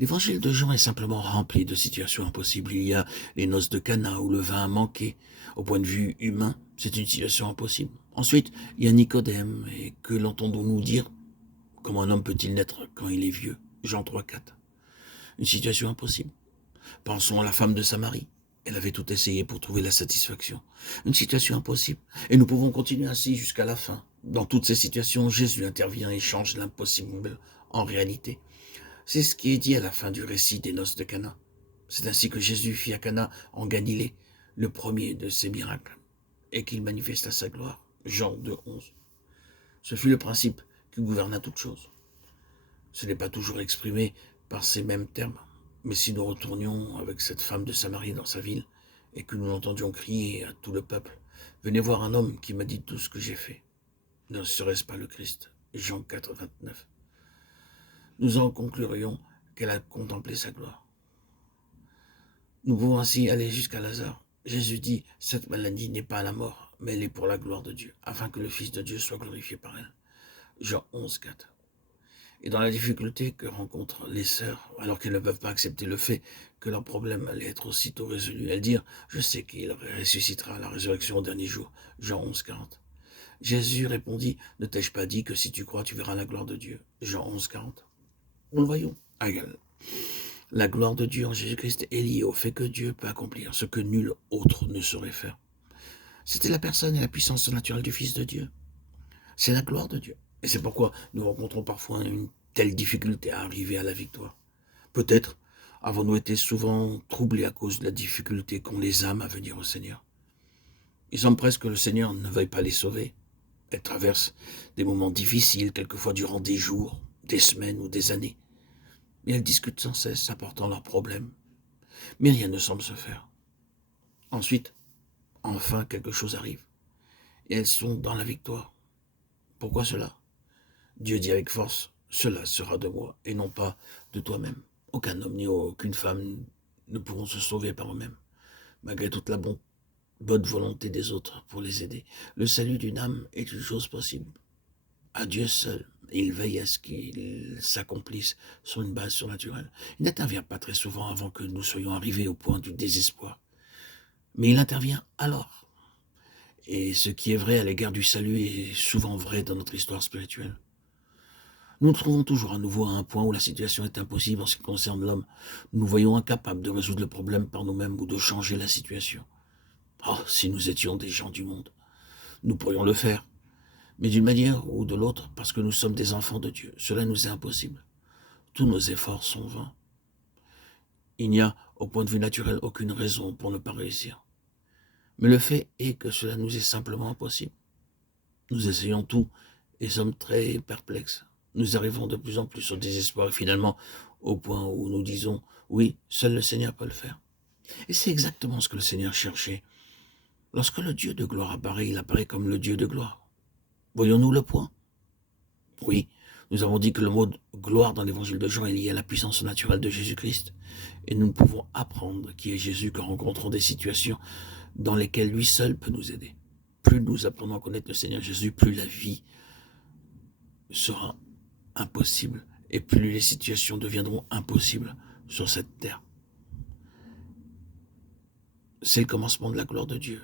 L'évangile de Jean est simplement rempli de situations impossibles. Il y a les noces de Cana où le vin a manqué. Au point de vue humain, c'est une situation impossible. Ensuite, il y a Nicodème, et que l'entendons-nous dire? Comment un homme peut-il naître quand il est vieux? Jean 3, 4. Une situation impossible. Pensons à la femme de Samarie. Elle avait tout essayé pour trouver la satisfaction. Une situation impossible. Et nous pouvons continuer ainsi jusqu'à la fin. Dans toutes ces situations, Jésus intervient et change l'impossible en réalité. C'est ce qui est dit à la fin du récit des noces de Cana. C'est ainsi que Jésus fit à Cana en Galilée le premier de ses miracles et qu'il manifesta sa gloire. Jean 2, 11. Ce fut le principe qui gouverna toute chose. Ce n'est pas toujours exprimé par ces mêmes termes, mais si nous retournions avec cette femme de Samarie dans sa ville et que nous l'entendions crier à tout le peuple, « Venez voir un homme qui m'a dit tout ce que j'ai fait. Ne serait-ce pas le Christ ?» Jean 4, 29. Nous en conclurions qu'elle a contemplé sa gloire. Nous pouvons ainsi aller jusqu'à Lazare. Jésus dit, cette maladie n'est pas à la mort, mais elle est pour la gloire de Dieu, afin que le Fils de Dieu soit glorifié par elle. Jean 11, 4. Et dans la difficulté que rencontrent les sœurs, alors qu'elles ne peuvent pas accepter le fait que leur problème allait être aussitôt résolu, elles dirent, je sais qu'il ressuscitera à la résurrection au dernier jour. Jean 11, 40. Jésus répondit, ne t'ai-je pas dit que si tu crois, tu verras la gloire de Dieu. Jean 11, 40. Nous le voyons. La gloire de Dieu en Jésus-Christ est liée au fait que Dieu peut accomplir ce que nul autre ne saurait faire. C'était la personne et la puissance naturelle du Fils de Dieu. C'est la gloire de Dieu. Et c'est pourquoi nous rencontrons parfois une telle difficulté à arriver à la victoire. Peut-être avons-nous été souvent troublés à cause de la difficulté qu'ont les âmes à venir au Seigneur. Il semble presque que le Seigneur ne veuille pas les sauver. Elles traversent des moments difficiles, quelquefois durant des jours, des semaines ou des années. Et elles discutent sans cesse, apportant leurs problèmes. Mais rien ne semble se faire. Ensuite, enfin, quelque chose arrive. Et elles sont dans la victoire. Pourquoi cela? Dieu dit avec force, cela sera de moi, et non pas de toi-même. Aucun homme ni aucune femme ne pourront se sauver par eux-mêmes, malgré toute la bonne volonté des autres pour les aider. Le salut d'une âme est une chose possible. À Dieu seul, il veille à ce qu'il s'accomplisse sur une base surnaturelle. Il n'intervient pas très souvent avant que nous soyons arrivés au point du désespoir. Mais il intervient alors. Et ce qui est vrai à l'égard du salut est souvent vrai dans notre histoire spirituelle. Nous nous trouvons toujours à nouveau à un point où la situation est impossible en ce qui concerne l'homme. Nous nous voyons incapables de résoudre le problème par nous-mêmes ou de changer la situation. Oh, si nous étions des gens du monde, nous pourrions le faire. Mais d'une manière ou de l'autre, parce que nous sommes des enfants de Dieu, cela nous est impossible. Tous nos efforts sont vains. Il n'y a, au point de vue naturel, aucune raison pour ne pas réussir. Mais le fait est que cela nous est simplement impossible. Nous essayons tout et sommes très perplexes. Nous arrivons de plus en plus au désespoir et finalement au point où nous disons « Oui, seul le Seigneur peut le faire ». Et c'est exactement ce que le Seigneur cherchait. Lorsque le Dieu de gloire apparaît, il apparaît comme le Dieu de gloire. Voyons-nous le point? Oui, nous avons dit que le mot « gloire » dans l'évangile de Jean est lié à la puissance naturelle de Jésus-Christ. Et nous ne pouvons apprendre qui est Jésus qu'en rencontrant des situations dans lesquelles lui seul peut nous aider. Plus nous apprenons à connaître le Seigneur Jésus, plus la vie sera impossible et plus les situations deviendront impossibles sur cette terre. C'est le commencement de la gloire de Dieu.